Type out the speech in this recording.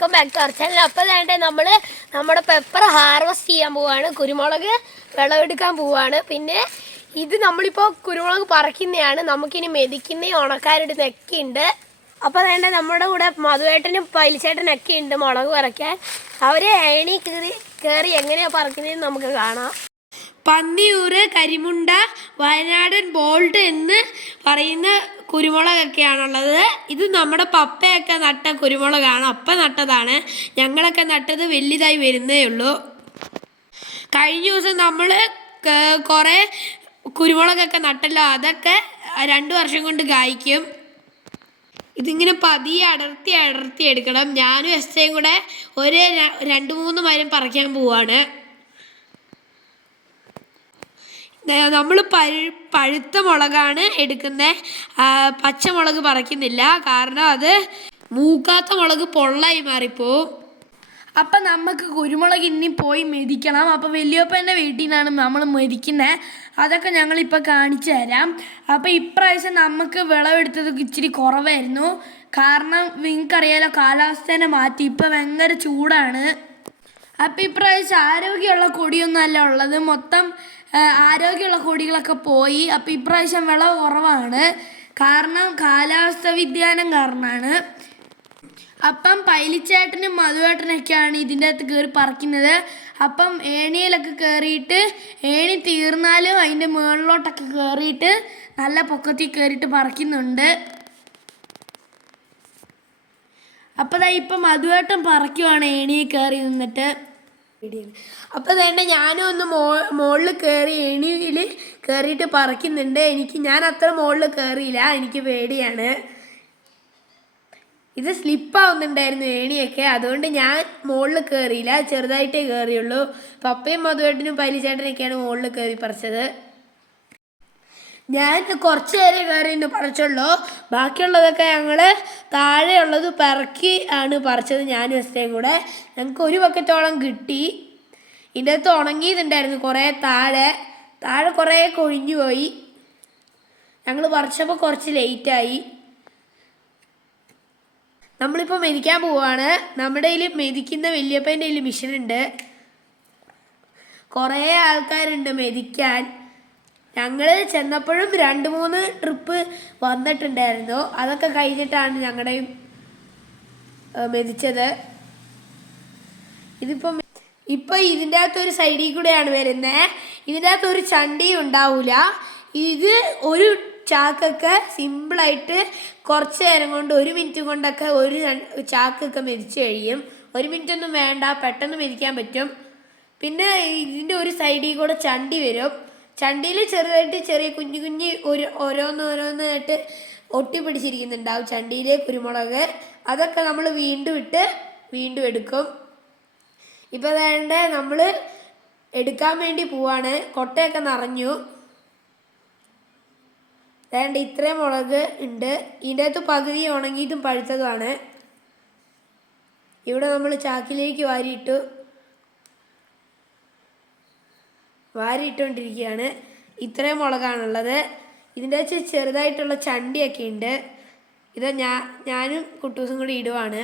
Welcome back to our channel. അപ്പോൾ വേണ്ടേ നമ്മുടെ പെപ്പർ ഹാർവെസ്റ്റ് ചെയ്യാൻ പോവാണ്, കുരുമുളക് വിളവെടുക്കാൻ പോവാണ്. പിന്നെ ഇത് നമ്മളിപ്പോൾ കുരുമുളക് പറിക്കുന്നതാണ്, നമുക്കിനി മെതിക്കുന്ന ഉണക്കാനിടുന്നൊക്കെ ഉണ്ട്. അപ്പോൾ വേണ്ട നമ്മുടെ കൂടെ മധുവേട്ടനും പൈലിച്ചേട്ടനൊക്കെ ഉണ്ട് മുളക് പറിക്കാൻ. അവർ ഏണി കയറി എങ്ങനെയാണ് പറിക്കുന്നതെന്ന് നമുക്ക് കാണാം. പന്നിയൂർ, കരിമുണ്ട, വയനാടൻ ബോൾട്ട് എന്ന് പറയുന്ന കുരുമുളകൊക്കെയാണുള്ളത്. ഇത് നമ്മുടെ പപ്പയൊക്കെ നട്ട കുരുമുളകാണ്, അപ്പം നട്ടതാണ്. ഞങ്ങളൊക്കെ നട്ടത് വലുതായി വരുന്നേ ഉള്ളൂ. കഴിഞ്ഞ ദിവസം നമ്മൾ കുറേ കുരുമുളകൊക്കെ നട്ടല്ലോ, അതൊക്കെ 2 വർഷം കൊണ്ട് കായ്ക്കും. ഇതിങ്ങനെ പതിയെ അടർത്തി എടുക്കണം. ഞാനും എസ്സയും കൂടെ ഒരു 2-3 മരം പറിക്കാൻ പോവാണ്. നമ്മൾ പഴുത്ത മുളകാണ് എടുക്കുന്നത്, പച്ചമുളക് പറിക്കുന്നില്ല. കാരണം അത് മൂക്കാത്ത മുളക് പൊള്ളായി മാറിപ്പോവും. അപ്പം നമുക്ക് കുരുമുളക് ഇനി പോയി മെതിക്കണം. അപ്പോൾ വലിയപ്പൻ്റെ വീട്ടിൽ നിന്നാണ് നമ്മൾ മെതിക്കുന്നത്. അതൊക്കെ ഞങ്ങളിപ്പോൾ കാണിച്ചു തരാം. അപ്പോൾ ഇപ്രാവശ്യം നമുക്ക് വിളവെടുത്തത് ഇച്ചിരി കുറവായിരുന്നു. കാരണം നിങ്ങൾക്കറിയാലോ, കാലാവസ്ഥേനെ മാറ്റി, ഇപ്പോൾ ഭയങ്കര ചൂടാണ്. അപ്പോൾ ഇപ്രാവശ്യം ആരോഗ്യമുള്ള കൊടിയൊന്നും അല്ല ഉള്ളത്, മൊത്തം ആരോഗ്യമുള്ള കൊടികളൊക്കെ പോയി. അപ്പോൾ ഇപ്രാവശ്യം വിളവ് കുറവാണ്, കാരണം കാലാവസ്ഥ വ്യതിയാനം കാരണമാണ്. അപ്പം പൈലിച്ചേട്ടനും മധുവേട്ടനൊക്കെയാണ് ഇതിൻ്റെ അകത്ത് കയറി പറിക്കുന്നത്. അപ്പം ഏണിയിലൊക്കെ കയറിയിട്ട് ഏണി തീർന്നാലും അതിൻ്റെ മുകളിലോട്ടൊക്കെ കയറിയിട്ട് നല്ല പൊക്കത്തിൽ കയറിയിട്ട് പറിക്കുന്നുണ്ട്. അപ്പോൾ ഇപ്പം മധുവേട്ടൻ പറിക്കുവാണ് ഏണിയിൽ കയറി നിന്നിട്ട്. അപ്പോൾ തന്നെ ഞാനും ഒന്ന് മുകളിൽ കയറി ഏണിയിൽ കയറിയിട്ട് പറിക്കുന്നുണ്ട്. ഞാൻ അത്ര മുകളിൽ കയറിയില്ല, എനിക്ക് പേടിയാണ്. ഇത് സ്ലിപ്പാവുന്നുണ്ടായിരുന്നു ഏണിയൊക്കെ, അതുകൊണ്ട് ഞാൻ മുകളിൽ കയറിയില്ല, ചെറുതായിട്ടേ കയറിയുള്ളൂ. പപ്പയും മധുവേട്ടനും പൈലിച്ചേട്ടനൊക്കെയാണ് മുകളിൽ കയറി പറിച്ചത്. ഞാൻ കുറച്ച് നേരം കയറി ഇന്ന് പറിച്ചുള്ളൂ. ബാക്കിയുള്ളതൊക്കെ ഞങ്ങൾ താഴെയുള്ളത് പിറക്കി ആണ് പറിച്ചത്, ഞാനും എസ്സയും കൂടെ. ഞങ്ങൾക്ക് 1 ബക്കറ്റോളം കിട്ടി. ഇതിൻ്റെ അകത്ത് ഉണങ്ങിയതുണ്ടായിരുന്നു കുറേ, താഴെ കുറേ കൊഴിഞ്ഞു പോയി. ഞങ്ങൾ പറിച്ചപ്പോൾ കുറച്ച് ലേറ്റായി. നമ്മളിപ്പോൾ മെതിക്കാൻ പോവാണ്. നമ്മുടെ കയ്യിൽ മെതിക്കുന്ന വലിയപ്പൻ്റെ കയ്യിൽ മെഷീനുണ്ട്. കുറേ ആൾക്കാരുണ്ട് മെതിക്കാൻ. ഞങ്ങൾ ചെന്നപ്പോഴും 2-3 ട്രിപ്പ് വന്നിട്ടുണ്ടായിരുന്നു. അതൊക്കെ കഴിഞ്ഞിട്ടാണ് ഞങ്ങളുടെ മെതിച്ചത്. ഇപ്പോൾ ഇതിൻ്റെ അകത്തൊരു സൈഡിൽ കൂടെയാണ് വരുന്നത്. ഇതിൻ്റെ അകത്തൊരു ചണ്ടിയും ഉണ്ടാവില്ല. ഇത് ഒരു ചാക്കൊക്കെ സിമ്പിളായിട്ട് കുറച്ച് നേരം കൊണ്ട് 1 മിനിറ്റ് കൊണ്ടൊക്കെ ഒരു ചാക്കൊക്കെ മെതിച്ച് കഴിയും. 1 മിനിറ്റൊന്നും വേണ്ട, പെട്ടെന്ന് മെതിക്കാൻ പറ്റും. പിന്നെ ഇതിൻ്റെ ഒരു സൈഡിൽ കൂടെ ചണ്ടി വരും. ചണ്ടിയിൽ ചെറുതായിട്ട് ചെറിയ കുഞ്ഞു ഓരോന്നായിട്ട് ഒട്ടിപ്പിടിച്ചിരിക്കുന്നുണ്ടാവും ചണ്ടിയിലെ കുരുമുളക്. അതൊക്കെ നമ്മൾ വീണ്ടും എടുക്കും. ഇപ്പോൾ വേണ്ട നമ്മൾ എടുക്കാൻ വേണ്ടി പോവാണ്. കൊട്ടയൊക്കെ നിറഞ്ഞു. വേണ്ട ഇത്രയും മുളക് ഉണ്ട്. ഇതിൻ്റെ അകത്ത് പകുതി ഉണങ്ങിയിട്ടും പഴുത്തതുമാണ്. ഇവിടെ നമ്മൾ ചാക്കിലേക്ക് വാരിയിട്ടുകൊണ്ടിരിക്കുകയാണ്. ഇത്രയും മുളകാണുള്ളത്. ഇതിൻ്റെ അകത്ത് ചെറുതായിട്ടുള്ള ചണ്ടിയൊക്കെ ഉണ്ട്. ഇത് ഞാനും കുട്ടൂസും കൂടി ഇടുവാണ്.